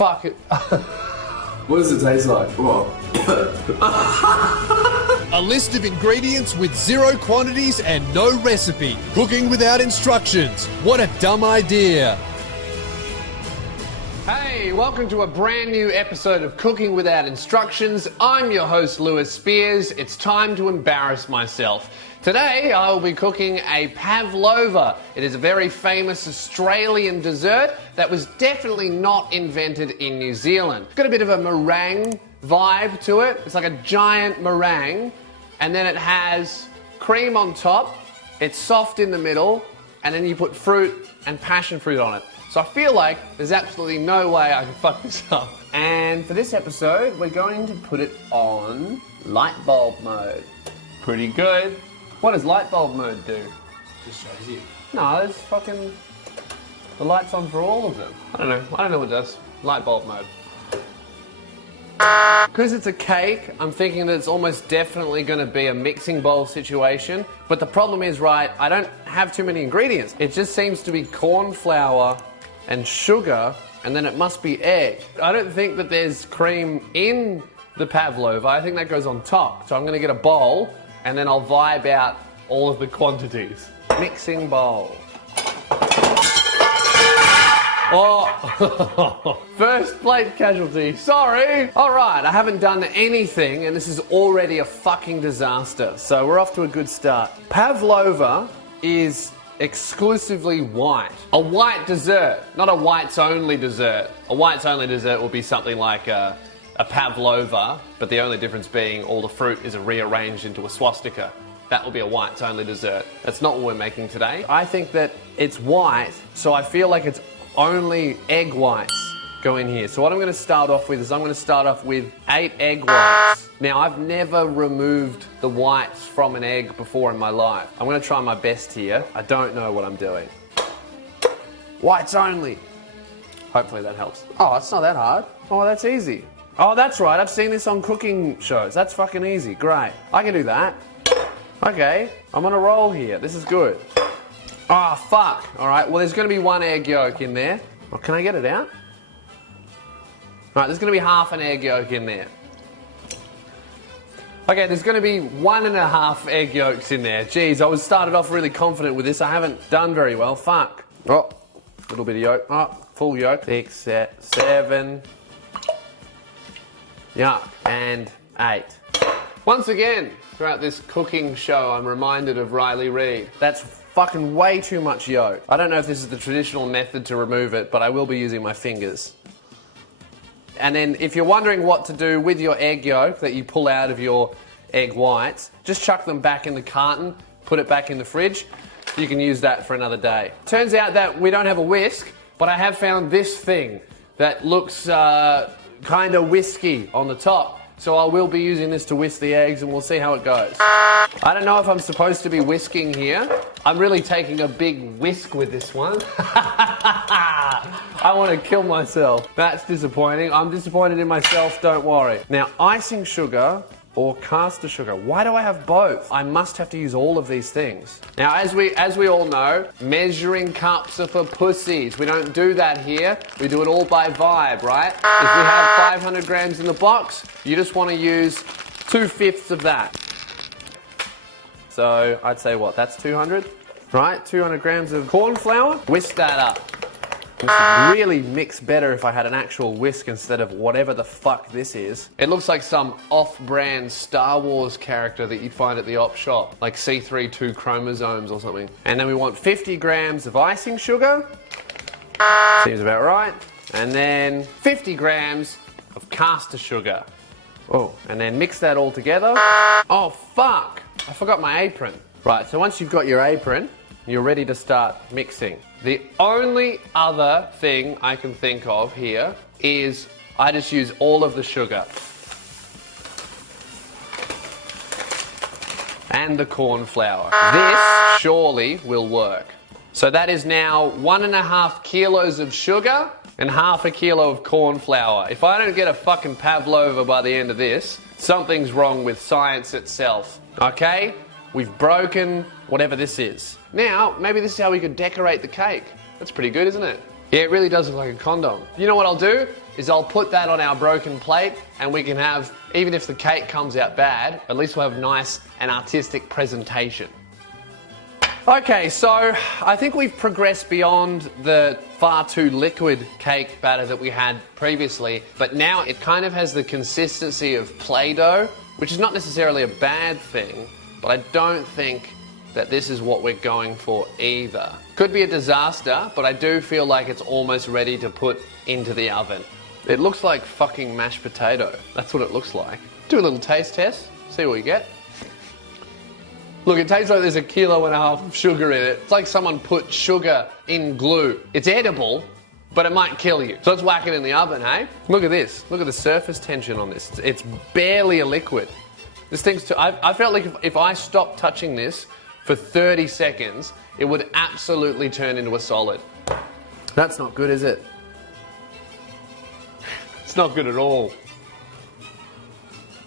Fuck it. What does it taste like? What? A list of ingredients with zero quantities and no recipe. Cooking without instructions. What a dumb idea. Hey, welcome to a brand new episode of Cooking Without Instructions. I'm your host, Lewis Spears. It's time to embarrass myself. Today, I will be cooking a Pavlova. It is a very famous Australian dessert that was definitely not invented in New Zealand. It's got a bit of a meringue vibe to it. It's like a giant meringue, and then it has cream on top. It's soft in the middle, and then you put fruit and passion fruit on it. So I feel like there's absolutely no way I can fuck this up. And for this episode, we're going to put it on light bulb mode. Pretty good. What does light bulb mode do? Just shows you. No, there's fucking... the light's on for all of them. I don't know what it does. Light bulb mode. Because it's a cake, I'm thinking that it's almost definitely going to be a mixing bowl situation. But the problem is, right, I don't have too many ingredients. It just seems to be corn flour and sugar, and then it must be egg. I don't think that there's cream in the Pavlova. I think that goes on top. So I'm going to get a bowl, and then I'll vibe out all of the quantities. Mixing bowl. Oh, first plate casualty, sorry. All right, I haven't done anything and this is already a fucking disaster. So we're off to a good start. Pavlova is exclusively white. A white dessert, not a whites only dessert. A whites only dessert will be something like a Pavlova, but the only difference being all the fruit is rearranged into a swastika. That will be a whites only dessert. That's not what we're making today. I think that it's white, so I feel like it's only egg whites go in here. So what I'm going to start off with is I'm going to start off with 8 egg whites. Now, I've never removed the whites from an egg before in my life. I'm going to try my best here. I don't know what I'm doing. Whites only. Hopefully that helps. Oh, it's not that hard. Oh, that's easy. Oh, that's right. I've seen this on cooking shows. That's fucking easy. Great. I can do that. Okay. I'm on a roll here. This is good. Ah, oh, fuck. All right, well, there's going to be 1 egg yolk in there. Oh, can I get it out? All right, there's going to be half an egg yolk in there. Okay, there's going to be 1.5 egg yolks in there. Jeez, I was started off really confident with this. I haven't done very well. Fuck. Oh, a little bit of yolk. Oh, full yolk. 6, 7. Yuck. And 8. Once again, throughout this cooking show, I'm reminded of Riley Reid. That's fucking way too much yolk. I don't know if this is the traditional method to remove it, but I will be using my fingers. And then if you're wondering what to do with your egg yolk that you pull out of your egg whites, just chuck them back in the carton, put it back in the fridge. You can use that for another day. Turns out that we don't have a whisk, but I have found this thing that looks kind of whisky on the top. So I will be using this to whisk the eggs and we'll see how it goes. I don't know if I'm supposed to be whisking here. I'm really taking a big whisk with this one. I want to kill myself. That's disappointing. I'm disappointed in myself, don't worry. Now, icing sugar or caster sugar. Why do I have both? I must have to use all of these things. Now, as we all know, measuring cups are for pussies. We don't do that here. We do it all by vibe, right? If we have 500 grams in the box, you just want to use 2/5 of that. So I'd say what? That's 200, right? 200 grams of corn flour. Whisk that up. This would really mix better if I had an actual whisk instead of whatever the fuck this is. It looks like some off-brand Star Wars character that you'd find at the op shop, like C32 chromosomes or something. And then we want 50 grams of icing sugar. Seems about right. And then 50 grams of caster sugar. Oh, and then mix that all together. Oh, fuck. I forgot my apron. Right, so once you've got your apron, you're ready to start mixing. The only other thing I can think of here is I just use all of the sugar. And the corn flour. This surely will work. So that is now 1.5 kilos of sugar and 1/2 kilo of corn flour. If I don't get a fucking Pavlova by the end of this, something's wrong with science itself. Okay? We've broken whatever this is. Now, maybe this is how we could decorate the cake. That's pretty good, isn't it? Yeah, it really does look like a condom. You know what I'll do? is I'll put that on our broken plate and we can have, even if the cake comes out bad, at least we'll have nice and artistic presentation. Okay, so I think we've progressed beyond the far too liquid cake batter that we had previously, but now it kind of has the consistency of Play-Doh, which is not necessarily a bad thing, but I don't think that this is what we're going for either. Could be a disaster, but I do feel like it's almost ready to put into the oven. It looks like fucking mashed potato. That's what it looks like. Do a little taste test, see what you get. Look, it tastes like there's 1.5 kilos of sugar in it. It's like someone put sugar in glue. It's edible, but it might kill you. So let's whack it in the oven, hey? Look at this. Look at the surface tension on this. It's barely a liquid. This thing's too... I felt like if I stopped touching this for 30 seconds, it would absolutely turn into a solid. That's not good, is it? It's not good at all.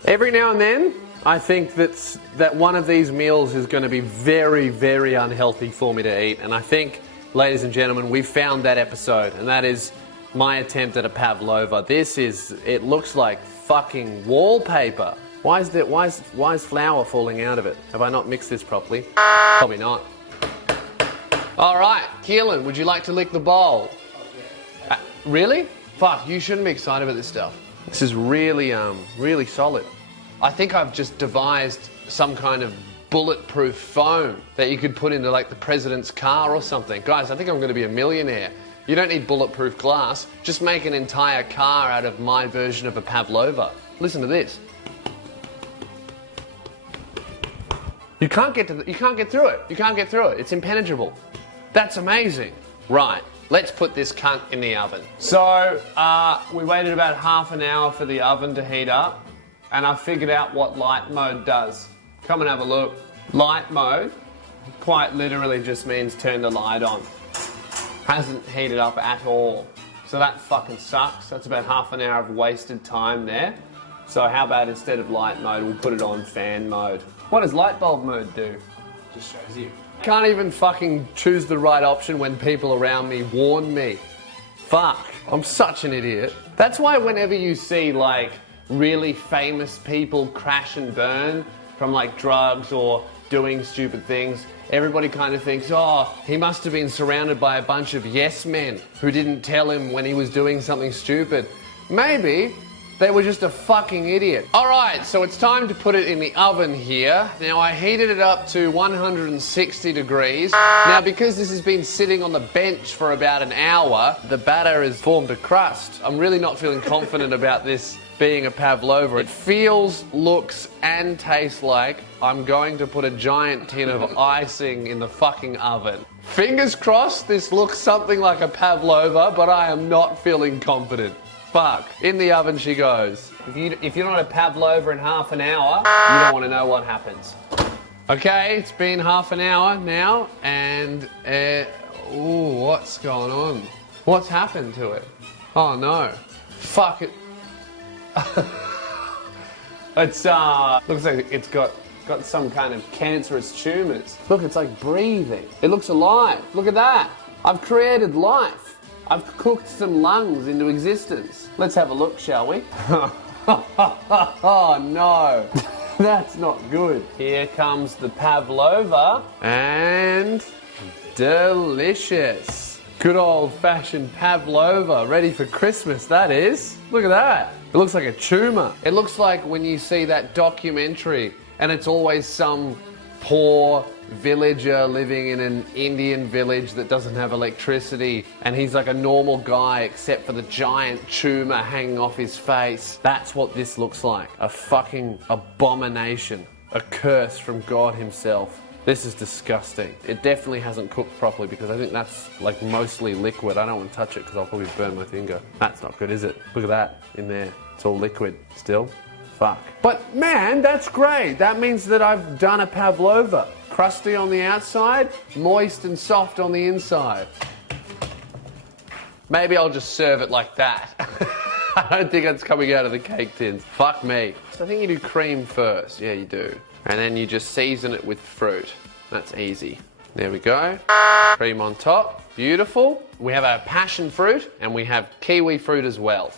Every now and then, I think that one of these meals is going to be very, very unhealthy for me to eat. And I think, ladies and gentlemen, we found that episode. And that is my attempt at a pavlova. It looks like fucking wallpaper. Why is flour falling out of it? Have I not mixed this properly? Probably not. All right, Keelan, would you like to lick the bowl? Really? Fuck, you shouldn't be excited about this stuff. This is really, really solid. I think I've just devised some kind of bulletproof foam that you could put into like the president's car or something. Guys, I think I'm going to be a millionaire. You don't need bulletproof glass. Just make an entire car out of my version of a pavlova. Listen to this. You can't get through it. You can't get through it. It's impenetrable. That's amazing. Right, let's put this cunt in the oven. So, we waited about half an hour for the oven to heat up, and I figured out what light mode does. Come and have a look. Light mode quite literally just means turn the light on. Hasn't heated up at all. So that fucking sucks. That's about half an hour of wasted time there. So how about instead of light mode, we'll put it on fan mode. What does light bulb mode do? Just shows you. Can't even fucking choose the right option when people around me warn me. Fuck, I'm such an idiot. That's why whenever you see like really famous people crash and burn from like drugs or doing stupid things, everybody kind of thinks, oh, he must have been surrounded by a bunch of yes men who didn't tell him when he was doing something stupid. Maybe they were just a fucking idiot. All right, so it's time to put it in the oven here. Now, I heated it up to 160 degrees. Now, because this has been sitting on the bench for about an hour, the batter has formed a crust. I'm really not feeling confident about this being a pavlova. It feels, looks, and tastes like I'm going to put a giant tin of icing in the fucking oven. Fingers crossed this looks something like a pavlova, but I am not feeling confident. Fuck. In the oven she goes. If you're not a pavlova in half an hour, you don't want to know what happens. Okay, it's been half an hour now, and ooh, what's going on? What's happened to it? Oh no. Fuck it. It's looks like it's got some kind of cancerous tumours. Look, it's like breathing. It looks alive. Look at that. I've created life. I've cooked some lungs into existence. Let's have a look, shall we? Oh no, that's not good. Here comes the pavlova, and delicious. Good old-fashioned pavlova, ready for Christmas, that is. Look at that. It looks like a tumour. It looks like when you see that documentary, and it's always some poor villager living in an Indian village that doesn't have electricity, and he's like a normal guy except for the giant tumour hanging off his face. That's what this looks like. A fucking abomination. A curse from God himself. This is disgusting. It definitely hasn't cooked properly because I think that's like mostly liquid. I don't want to touch it because I'll probably burn my finger. That's not good, is it? Look at that in there. It's all liquid still. Fuck. But man, that's great. That means that I've done a pavlova. Crusty on the outside, moist and soft on the inside. Maybe I'll just serve it like that. I don't think it's coming out of the cake tins. Fuck me. So I think you do cream first. Yeah, you do. And then you just season it with fruit. That's easy. There we go. Cream on top. Beautiful. We have our passion fruit and we have kiwi fruit as well.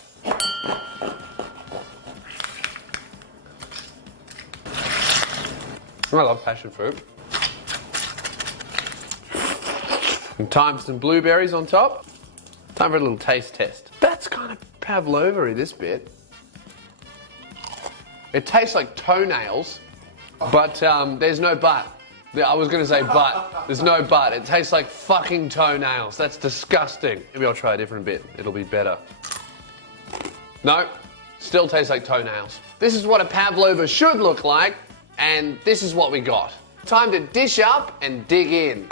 I love passion fruit. And time for some blueberries on top. Time for a little taste test. That's kind of Pavlova-y, this bit. It tastes like toenails, but there's no but. I was going to say but. There's no but. It tastes like fucking toenails. That's disgusting. Maybe I'll try a different bit. It'll be better. No, still tastes like toenails. This is what a Pavlova should look like, and this is what we got. Time to dish up and dig in.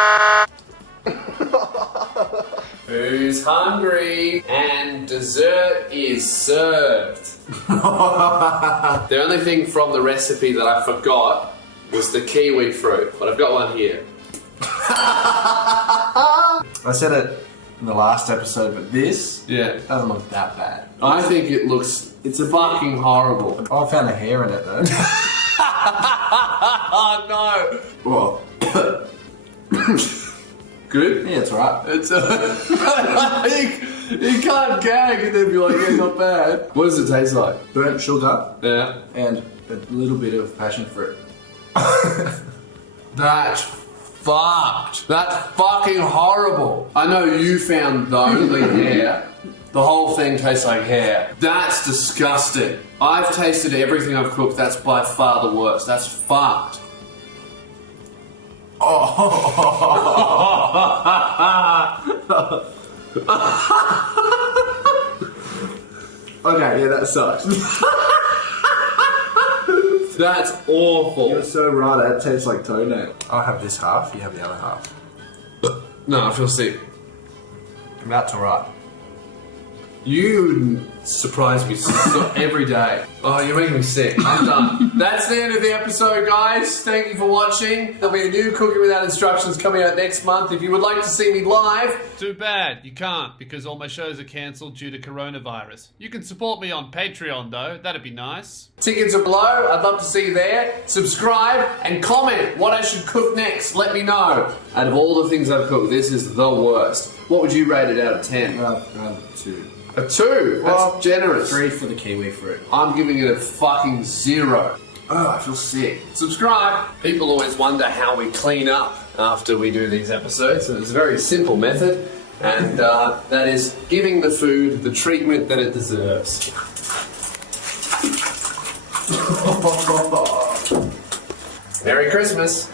Who's hungry? And dessert is served. The only thing from the recipe that I forgot was the kiwi fruit, but I've got one here. I said it in the last episode, but this doesn't look that bad. I think it looks, it's fucking horrible. Oh, I found a hair in it though. Oh no! Well, Good? yeah, it's alright. It's I think you can't gag and then be like, yeah, not bad. What does it taste like? Burnt sugar Yeah. and a little bit of passion fruit. That's fucked. That's fucking horrible. I know you found the only hair. The whole thing tastes like hair. That's disgusting. I've tasted everything I've cooked. That's by far the worst. That's fucked. Okay, yeah, that sucks. That's awful. You're so right, that tastes like toenail. I'll have this half, you have the other half. No, I feel sick. That's alright. You surprise me every day. Oh, you're making me sick. I'm done. That's the end of the episode, guys. Thank you for watching. There'll be a new Cooking Without Instructions coming out next month. If you would like to see me live... Too bad, you can't, because all my shows are cancelled due to coronavirus. You can support me on Patreon, though. That'd be nice. Tickets are below. I'd love to see you there. Subscribe and comment what I should cook next. Let me know. Out of all the things I've cooked, this is the worst. What would you rate it out of 10? 2. A 2? That's generous. 3 for the kiwi fruit. I'm giving it a fucking 0. Oh, I feel sick. Subscribe. People always wonder how we clean up after we do these episodes. And it's a very simple method, and that is giving the food the treatment that it deserves. Merry Christmas.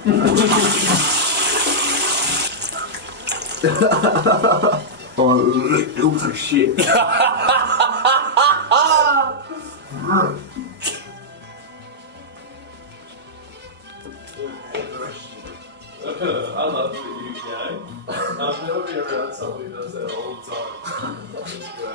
Oh, it looks like shit. I love that you gay. I've never been around somebody who does that all the time. That's great.